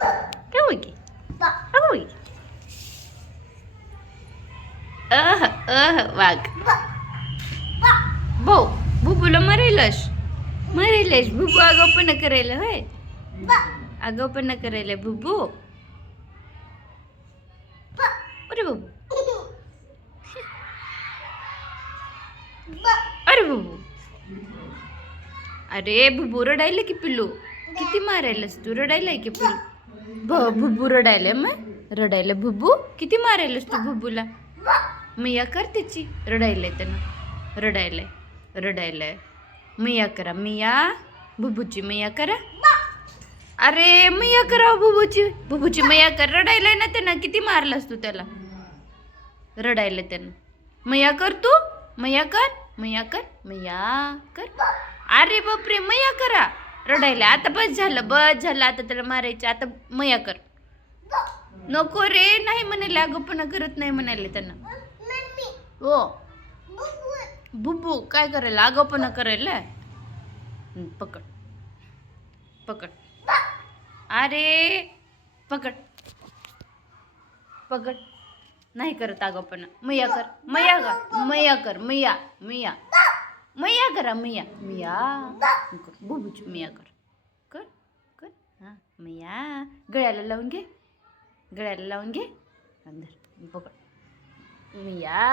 काय होई की होई वाघ भाऊ बुबूला मरेलच बुबू आगाऊपणा करायला होय आगाऊपणा करायला बुबू अरे बाबू अरे बाबू अरे बुबू रडायला की पिल्लू किती मारायलास तू रडायलाय की पिल्लू बुबू रडायला मग रडायला बुबू किती मारायलास तू बुबूला मैया कर त्याची रडायलाय त्यानं रडायलाय मैया करा मैया बुबूची मैया करा अरे मैया करा बुबूची मैया कर रडायलाय ना त्यानं किती मारलास तू त्याला रडायला त्यानं मैया कर तू मैया कर अरे बापरे मैया करा रडायला आता बस झालं आता त्याला मारायचं आता मैया कर नको रे नाही म्हणाले आगोपणा करत नाही म्हणाले त्यांना हो बुबू काय करायला आगोपणा करायला पकड अरे पकड नाही करत आगोपणा मैया करा मैया बुबूची मैया कर हा मैया गळ्याला लावून घे अंदर पकड मैया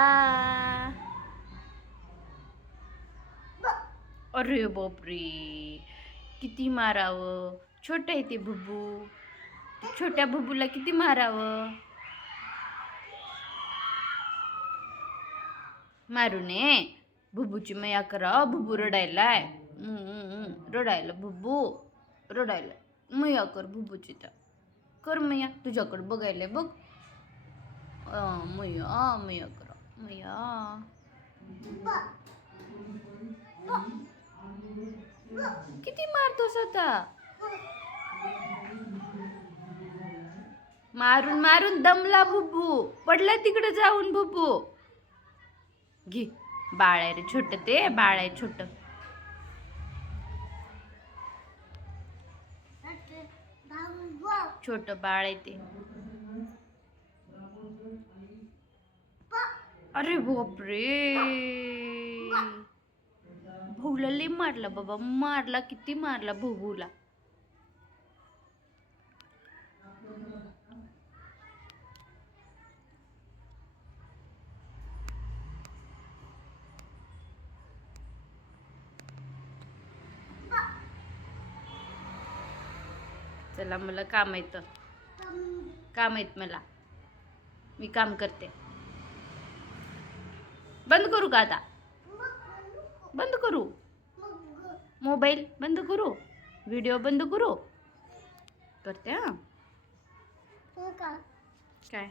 अरे बापरे किती मारावं छोटं आहे ते बुबू छोट्या बुबूला किती मारावं मारू नये बुबूची मैया करा बुबू रडायलाय रडायला बुबू रडायला मैया कर बुबूची त्या कर मैया तुझ्याकडे बघायला बघ मैया करा मैया किती मारतोस आता मारून दमला बुबू पडला तिकडे जाऊन बुबू घे बाळ आहे रे छोट ते बाळ आहे छोट बाळ आहे ते अरे बापरे भाऊला लई मारला बाबा किती मारला भाऊला चला मला काम आहेत मला मी काम करते बंद करू का आता बंद करू मोबाईल बंद करू व्हिडिओ बंद करू करते हा काय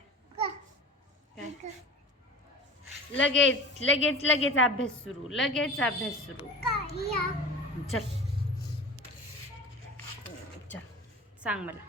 लगेच अभ्यास सुरू चल सांग मला